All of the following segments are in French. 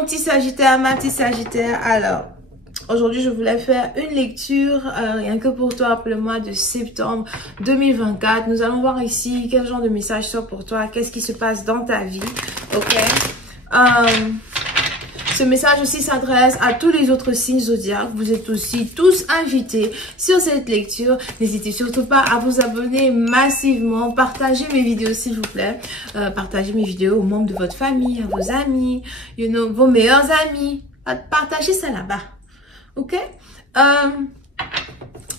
mon petit Sagittaire, ma petite Sagittaire. Alors, aujourd'hui, je voulais faire une lecture rien que pour toi pour le mois de septembre 2024. Nous allons voir ici quel genre de message sort pour toi, qu'est-ce qui se passe dans ta vie, ok? Ce message aussi s'adresse à tous les autres signes zodiaques. Vous êtes aussi tous invités sur cette lecture. N'hésitez surtout pas à vous abonner massivement. Partagez mes vidéos s'il vous plaît. Partagez mes vidéos aux membres de votre famille, à vos amis, vos meilleurs amis. Partagez ça là-bas. Ok?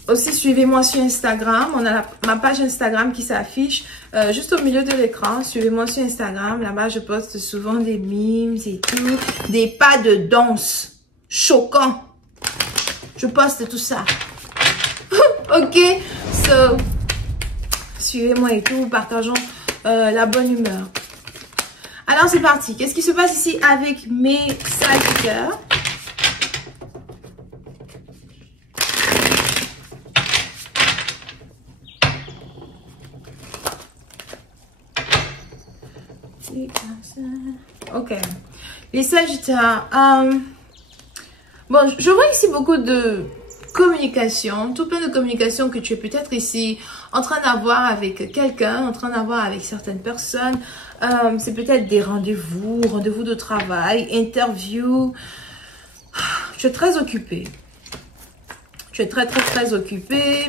Aussi, suivez-moi sur Instagram. On a ma page Instagram qui s'affiche juste au milieu de l'écran. Suivez-moi sur Instagram. Là-bas, je poste souvent des memes et tout. Des pas de danse choquants. Je poste tout ça. Ok? So, suivez-moi et tout. Partageons la bonne humeur. Alors, c'est parti. Qu'est-ce qui se passe ici avec mes Sagittaires? Ok, les Sagittaires. Bon, je vois ici beaucoup de communication, tout plein de communication que tu es peut-être ici en train d'avoir avec quelqu'un, en train d'avoir avec certaines personnes. C'est peut-être des rendez-vous, rendez-vous de travail, interview. Tu es très occupé. Tu es très occupé.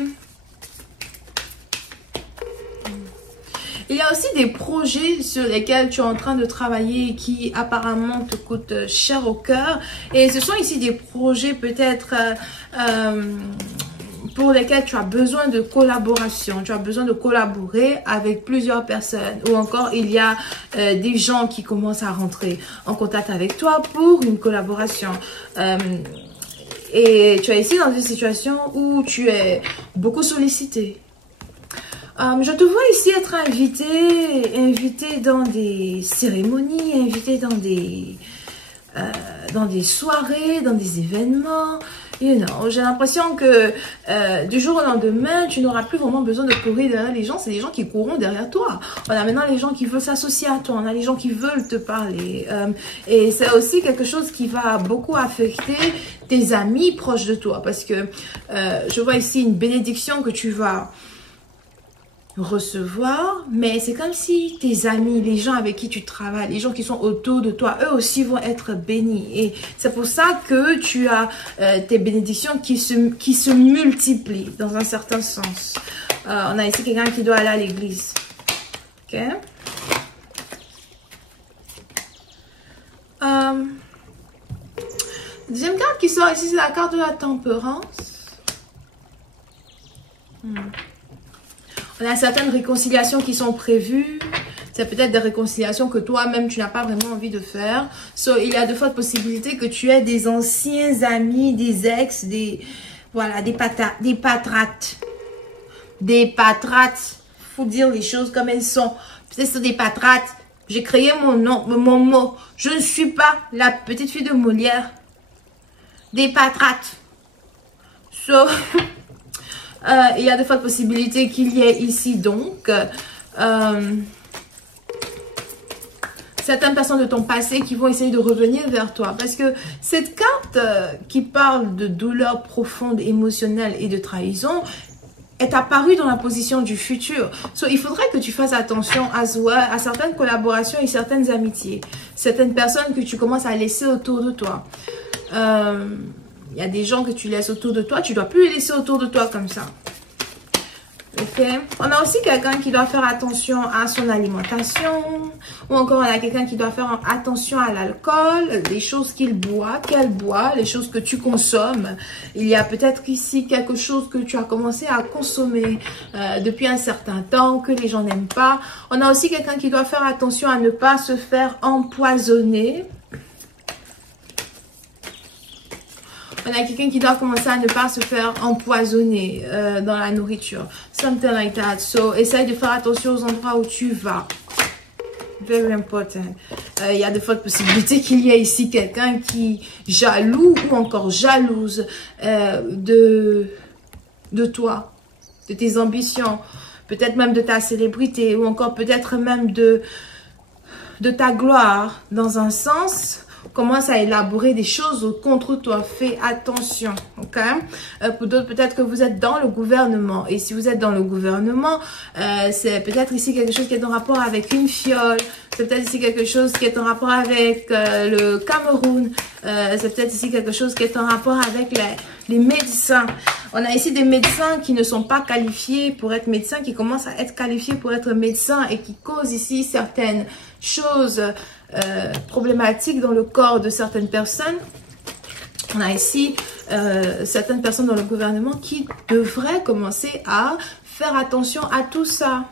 Il y a aussi des projets sur lesquels tu es en train de travailler qui apparemment te coûtent cher au cœur. Et ce sont ici des projets peut-être pour lesquels tu as besoin de collaboration. Tu as besoin de collaborer avec plusieurs personnes. Ou encore, il y a des gens qui commencent à rentrer en contact avec toi pour une collaboration. Et tu es ici dans une situation où tu es beaucoup sollicité. Je te vois ici être invité dans des cérémonies, invité dans des soirées, dans des événements. You know, j'ai l'impression que du jour au lendemain, tu n'auras plus vraiment besoin de courir derrière les gens. C'est les gens qui courront derrière toi. On a maintenant les gens qui veulent s'associer à toi. On a les gens qui veulent te parler. Et c'est aussi quelque chose qui va beaucoup affecter tes amis proches de toi. Parce que je vois ici une bénédiction que tu vas recevoir, mais c'est comme si tes amis, les gens avec qui tu travailles, les gens qui sont autour de toi, eux aussi vont être bénis. Et c'est pour ça que tu as tes bénédictions qui se multiplient dans un certain sens. On a ici quelqu'un qui doit aller à l'église. Ok? Deuxième carte qui sort ici, c'est la carte de la tempérance. On a certaines réconciliations qui sont prévues. C'est peut-être des réconciliations que toi-même, tu n'as pas vraiment envie de faire. So, il y a de fortes possibilités que tu aies des anciens amis, des ex, voilà, des patrates. Des patrates. Faut dire les choses comme elles sont. C'est des patrates. J'ai créé mon nom, mon mot. Je ne suis pas la petite fille de Molière. Des patrates. So... il y a de fortes possibilités qu'il y ait ici donc certaines personnes de ton passé qui vont essayer de revenir vers toi. Parce que cette carte qui parle de douleur profonde, émotionnelle et de trahison est apparue dans la position du futur. So, il faudrait que tu fasses attention à certaines collaborations et certaines amitiés. Certaines personnes que tu commences à laisser autour de toi. Il y a des gens que tu laisses autour de toi. Tu ne dois plus les laisser autour de toi comme ça. Ok. On a aussi quelqu'un qui doit faire attention à son alimentation. Ou encore, on a quelqu'un qui doit faire attention à l'alcool. Les choses qu'il boit, qu'elle boit. Les choses que tu consommes. Il y a peut-être ici quelque chose que tu as commencé à consommer depuis un certain temps. Que les gens n'aiment pas. On a aussi quelqu'un qui doit faire attention à ne pas se faire empoisonner. On a quelqu'un qui doit commencer à ne pas se faire empoisonner dans la nourriture. Something like that. So, essaye de faire attention aux endroits où tu vas. Very important. Il y a de fortes possibilités qu'il y ait ici quelqu'un qui jaloux ou encore jalouse de toi, de tes ambitions, peut-être même de ta célébrité ou encore peut-être même de ta gloire dans un sens. commence à élaborer des choses contre toi. Fais attention, ok? Pour d'autres, peut-être que vous êtes dans le gouvernement. Et si vous êtes dans le gouvernement, c'est peut-être ici quelque chose qui est en rapport avec une fiole. C'est peut-être ici quelque chose qui est en rapport avec le Cameroun. C'est peut-être ici quelque chose qui est en rapport avec les médecins. On a ici des médecins qui ne sont pas qualifiés pour être médecins, qui commencent à être qualifiés pour être médecins et qui causent ici certaines choses problématiques dans le corps de certaines personnes. On a ici certaines personnes dans le gouvernement qui devraient commencer à faire attention à tout ça.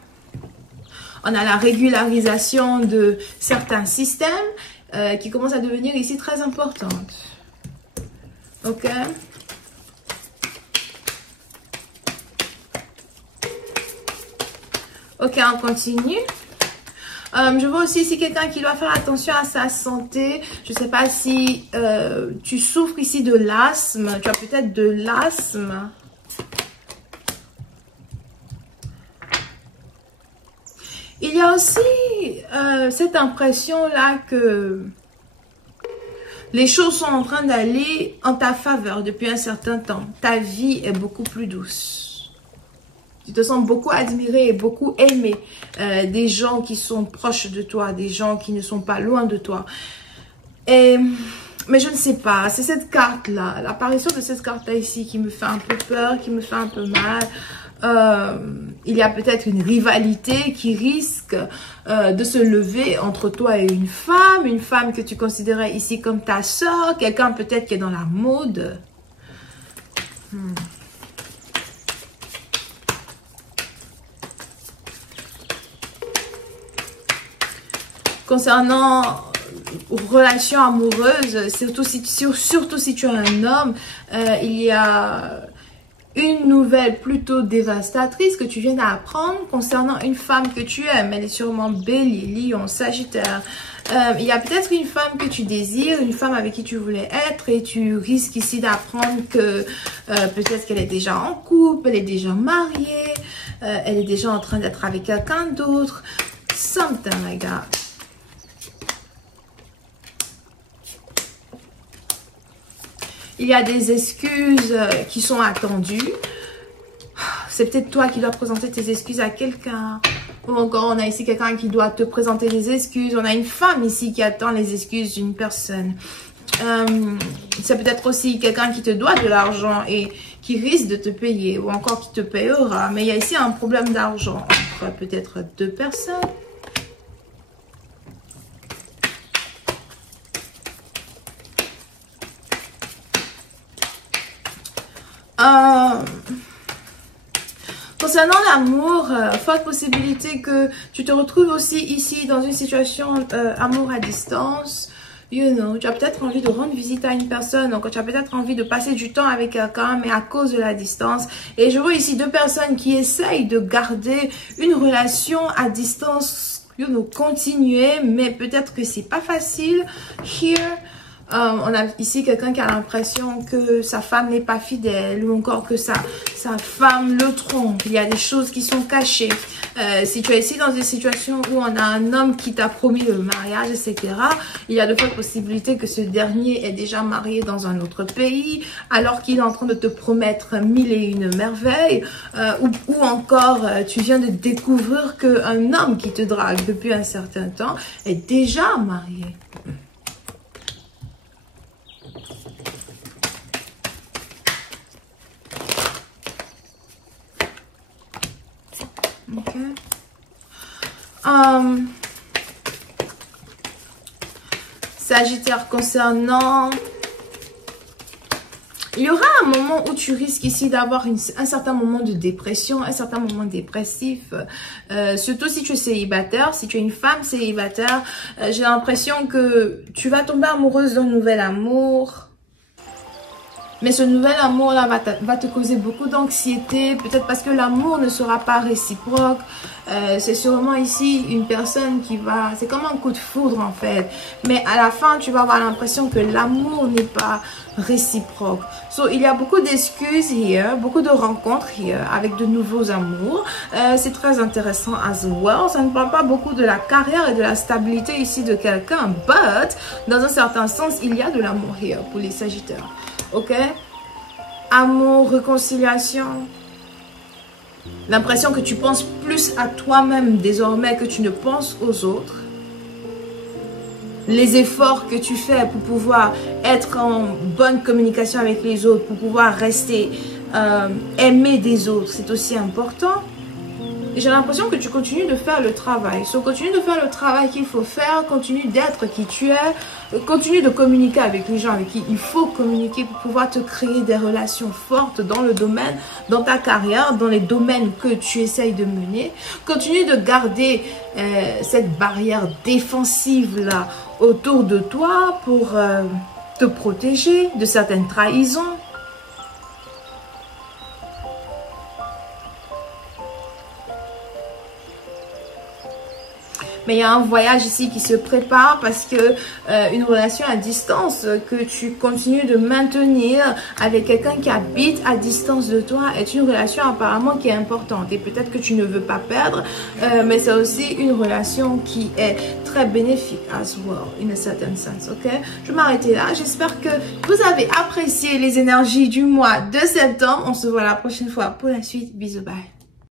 On a la régularisation de certains systèmes qui commencent à devenir ici très importantes. Ok? Ok, on continue. Je vois aussi ici quelqu'un qui doit faire attention à sa santé. Je ne sais pas si tu souffres ici de l'asthme. Tu as peut-être de l'asthme. Il y a aussi cette impression-là que les choses sont en train d'aller en ta faveur depuis un certain temps. Ta vie est beaucoup plus douce. Tu te sens beaucoup admiré et beaucoup aimé des gens qui sont proches de toi, des gens qui ne sont pas loin de toi. Mais je ne sais pas, c'est cette carte-là, l'apparition de cette carte-là ici qui me fait un peu peur, qui me fait un peu mal. Il y a peut-être une rivalité qui risque de se lever entre toi et une femme que tu considérais ici comme ta soeur, quelqu'un peut-être qui est dans la mode. Concernant relations amoureuses, surtout si tu es un homme, il y a une nouvelle plutôt dévastatrice que tu viens d'apprendre concernant une femme que tu aimes. Elle est sûrement Bélier, Lion, Sagittaire. Il y a peut-être une femme que tu désires, une femme avec qui tu voulais être et tu risques ici d'apprendre que peut-être qu'elle est déjà en couple, elle est déjà mariée, elle est déjà en train d'être avec quelqu'un d'autre. Something like that. Il y a des excuses qui sont attendues. C'est peut-être toi qui dois présenter tes excuses à quelqu'un. Ou encore, on a ici quelqu'un qui doit te présenter des excuses. On a une femme ici qui attend les excuses d'une personne. C'est peut-être aussi quelqu'un qui te doit de l'argent et qui risque de te payer. Ou encore qui te payera. Mais il y a ici un problème d'argent entre peut-être deux personnes. Concernant l'amour, forte possibilité que tu te retrouves aussi ici dans une situation amour à distance. You know, tu as peut-être envie de rendre visite à une personne, donc tu as peut-être envie de passer du temps avec quelqu'un, mais à cause de la distance. Et je vois ici deux personnes qui essayent de garder une relation à distance, you know, continuer, mais peut-être que c'est pas facile. Here. On a ici quelqu'un qui a l'impression que sa femme n'est pas fidèle ou encore que sa femme le trompe. Il y a des choses qui sont cachées. Si tu es ici dans une situation où on a un homme qui t'a promis le mariage, etc., il y a de fortes possibilités que ce dernier est déjà marié dans un autre pays alors qu'il est en train de te promettre mille et une merveilles ou encore tu viens de découvrir qu'un homme qui te drague depuis un certain temps est déjà marié. Okay. Sagittaire, concernant... Il y aura un moment où tu risques ici d'avoir un certain moment de dépression, un certain moment dépressif. Surtout si tu es célibataire, si tu es une femme célibataire, j'ai l'impression que tu vas tomber amoureuse d'un nouvel amour. Mais ce nouvel amour-là va te causer beaucoup d'anxiété, peut-être parce que l'amour ne sera pas réciproque. C'est sûrement ici une personne qui va... C'est comme un coup de foudre en fait. Mais à la fin, tu vas avoir l'impression que l'amour n'est pas réciproque. So, il y a beaucoup d'excuses here, beaucoup de rencontres here avec de nouveaux amours. C'est très intéressant as well. Ça ne parle pas beaucoup de la carrière et de la stabilité ici de quelqu'un. But, dans un certain sens, il y a de l'amour here pour les Sagittaires. Ok? Amour, réconciliation. L'impression que tu penses plus à toi-même désormais que tu ne penses aux autres. Les efforts que tu fais pour pouvoir être en bonne communication avec les autres, pour pouvoir rester aimé des autres, c'est aussi important. J'ai l'impression que tu continues de faire le travail. So, continue de faire le travail qu'il faut faire. Continue d'être qui tu es. Continue de communiquer avec les gens avec qui il faut communiquer pour pouvoir te créer des relations fortes dans le domaine, dans ta carrière, dans les domaines que tu essayes de mener. Continue de garder cette barrière défensive là autour de toi pour te protéger de certaines trahisons. Mais il y a un voyage ici qui se prépare parce que une relation à distance que tu continues de maintenir avec quelqu'un qui habite à distance de toi est une relation apparemment qui est importante. Et peut-être que tu ne veux pas perdre, mais c'est aussi une relation qui est très bénéfique as well, in a certain sense, ok? Je vais m'arrêter là. J'espère que vous avez apprécié les énergies du mois de septembre. On se voit la prochaine fois pour la suite. Bisous, bye.